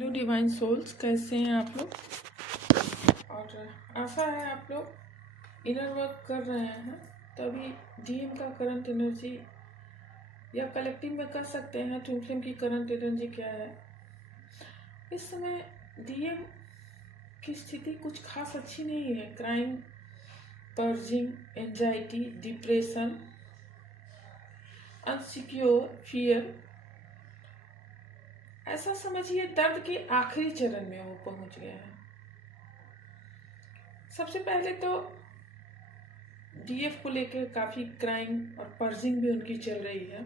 Hello divine souls, कैसे हैं आप लोग। और आशा है आप लोग इनर वर्क कर रहे हैं। तभी डीएम का करंट एनर्जी या कलेक्टिव में कर सकते हैं ट्विन फ्लेम की करंट एनर्जी क्या है। इस समय डीएम की स्थिति कुछ खास अच्छी नहीं है। Crime, purging, anxiety, depression, unsecure, fear, ऐसा समझिए दर्द के आखिरी चरण में वो पहुंच गए हैं। सबसे पहले तो डीएफ को लेकर काफ़ी क्राइम और पर्जिंग भी उनकी चल रही है।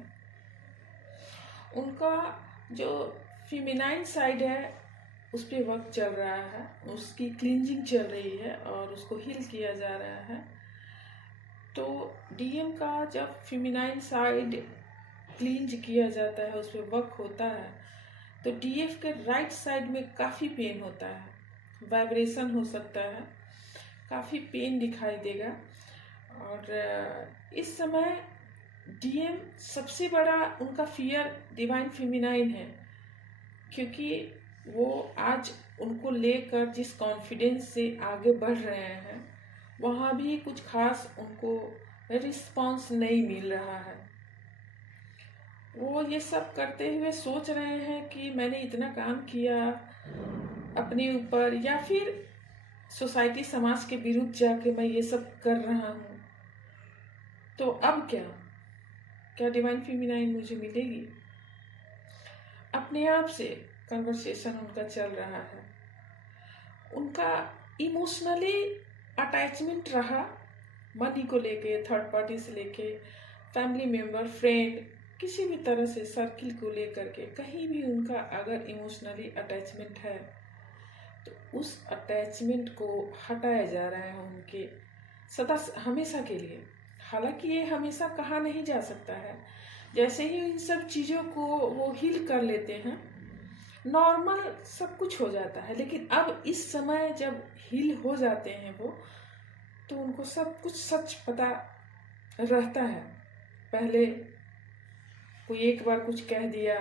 उनका जो फीमेनाइन साइड है उस पर वर्क चल रहा है, उसकी क्लींजिंग चल रही है और उसको हील किया जा रहा है। तो डीएम का जब फीमेनाइन साइड क्लींज किया जाता है, उस पर वर्क होता है, तो डीएफ के राइट साइड में काफ़ी पेन होता है, वाइब्रेशन हो सकता है, काफ़ी पेन दिखाई देगा। और इस समय डीएम सबसे बड़ा उनका फियर डिवाइन फेमिनाइन है, क्योंकि वो आज उनको लेकर जिस कॉन्फिडेंस से आगे बढ़ रहे हैं वहाँ भी कुछ खास उनको रिस्पॉन्स नहीं मिल रहा है। वो ये सब करते हुए सोच रहे हैं कि मैंने इतना काम किया अपने ऊपर, या फिर सोसाइटी समाज के विरुद्ध जाके मैं ये सब कर रहा हूँ, तो अब क्या डिवाइन फेमिनाइन मुझे मिलेगी। अपने आप से कन्वर्सेशन उनका चल रहा है। उनका इमोशनली अटैचमेंट रहा, मनी को लेके, थर्ड पार्टी से लेके, फैमिली मेम्बर, फ्रेंड, किसी भी तरह से सर्किल को लेकर के कहीं भी उनका अगर इमोशनली अटैचमेंट है तो उस अटैचमेंट को हटाया जा रहा है उनके सदा हमेशा के लिए। हालांकि ये हमेशा कहा नहीं जा सकता है। जैसे ही इन सब चीज़ों को वो हील कर लेते हैं, नॉर्मल सब कुछ हो जाता है। लेकिन अब इस समय जब हील हो जाते हैं वो, तो उनको सब कुछ सच पता रहता है। पहले कोई एक बार कुछ कह दिया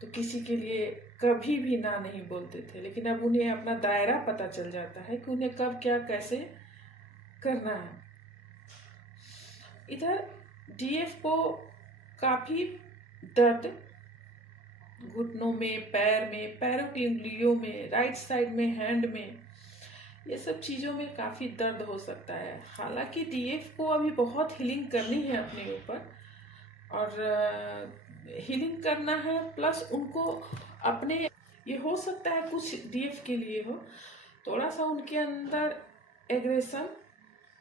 तो किसी के लिए कभी भी ना नहीं बोलते थे, लेकिन अब उन्हें अपना दायरा पता चल जाता है कि उन्हें कब क्या कैसे करना है। इधर डीएफ को काफ़ी दर्द घुटनों में, पैर में, पैरों की उंगलियों में, राइट साइड में, हैंड में, ये सब चीज़ों में काफ़ी दर्द हो सकता है। हालांकि डीएफ को अभी बहुत हीलिंग करनी है अपने ऊपर, और हीलिंग करना है, प्लस उनको अपने, ये हो सकता है कुछ डीएफ के लिए हो, थोड़ा सा उनके अंदर एग्रेशन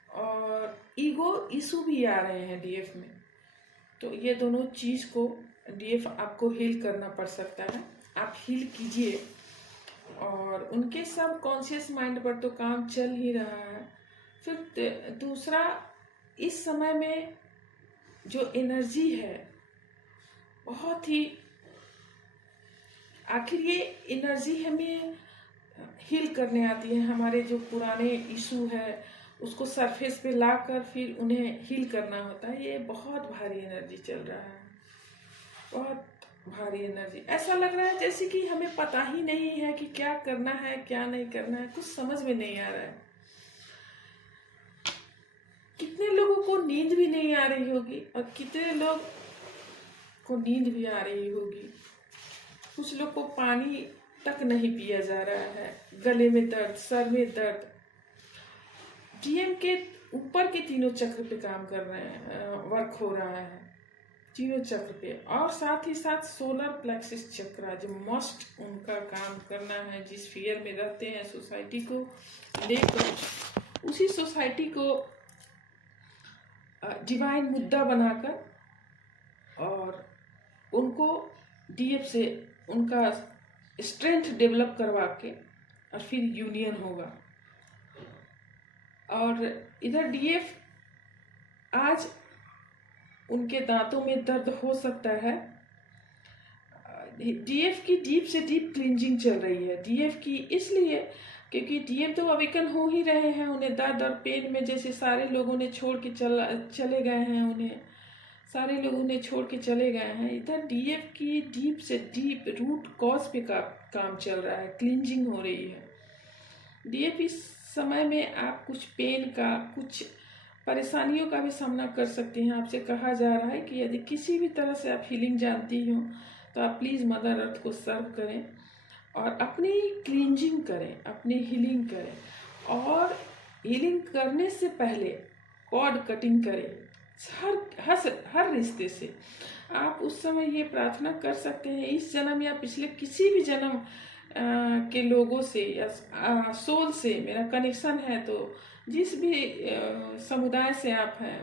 और ईगो इशू भी आ रहे हैं डीएफ में। तो ये दोनों चीज़ को डीएफ आपको हील करना पड़ सकता है। आप हील कीजिए। और उनके सब कॉन्शियस माइंड पर तो काम चल ही रहा है। फिर दूसरा, इस समय में जो एनर्जी है बहुत ही, आखिर ये एनर्जी हमें हील करने आती है। हमारे जो पुराने इशू है उसको सरफेस पे लाकर फिर उन्हें हील करना होता है। ये बहुत भारी एनर्जी चल रहा है, बहुत भारी एनर्जी। ऐसा लग रहा है जैसे कि हमें पता ही नहीं है कि क्या करना है क्या नहीं करना है, कुछ समझ में नहीं आ रहा है। कितने लोगों को नींद भी नहीं आ रही होगी और कितने लोग को नींद भी आ रही होगी। कुछ लोग को पानी तक नहीं पिया जा रहा है, गले में दर्द, सर में दर्द। डीएम के ऊपर के तीनों चक्र पे काम कर रहे हैं, वर्क हो रहा है तीनों चक्र पे। और साथ ही साथ सोलर प्लेक्सिस चक्र, जो मस्ट उनका काम करना है, जिस फियर में रहते हैं सोसाइटी को लेकर, उसी सोसाइटी को डिवाइन मुद्दा बनाकर और उनको डीएफ से उनका स्ट्रेंथ डेवलप करवा के और फिर यूनियन होगा। और इधर डीएफ आज उनके दांतों में दर्द हो सकता है। डीएफ की डीप से डीप क्लींजिंग चल रही है डीएफ की, इसलिए क्योंकि डीएफ तो अवेकन हो ही रहे हैं। उन्हें दर्द और पेन में जैसे सारे लोगों ने छोड़ के चले गए हैं, उन्हें सारे लोग उन्हें छोड़ के चले गए हैं। इधर डीएफ की डीप से डीप रूट कॉज पे काम चल रहा है, क्लींजिंग हो रही है। डीएफ इस समय में आप कुछ पेन का, कुछ परेशानियों का भी सामना कर सकती हैं। आपसे कहा जा रहा है कि यदि किसी भी तरह से आप हीलिंग जानती हो तो आप प्लीज़ मदर अर्थ को सर्व करें और अपनी क्लींजिंग करें, अपनी हीलिंग करें। और हीलिंग करने से पहले कॉर्ड कटिंग करें हर रिश्ते से। आप उस समय ये प्रार्थना कर सकते हैं, इस जन्म या पिछले किसी भी जन्म के लोगों से या सोल से मेरा कनेक्शन है, तो जिस भी समुदाय से आप हैं